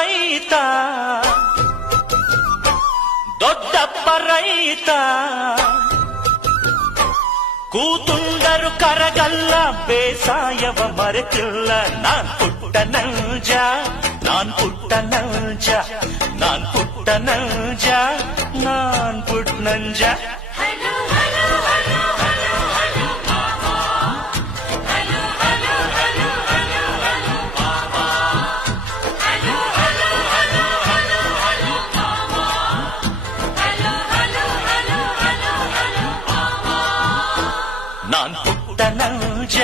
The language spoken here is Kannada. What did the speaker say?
ರೈತ ದೊಡ್ಡಪ್ಪ ರೈತ ಕೂತುಂಡರು ಕರಗಲ್ಲ ಬೇಸಾಯವ ಮರೆತಿಲ್ಲ ನಾನ್ ಪುಟ್ಟ ನೌಜ ನಾನ್ ಪುಟ್ಟ ನೌಜ ನಾನ್ ಪುಟ್ಟ ನೌಜ ನಾನ್ ಪುಟ್ಟ ನಂಜ ನಾನ್ ಪುಟ್ಟ ನೌಜ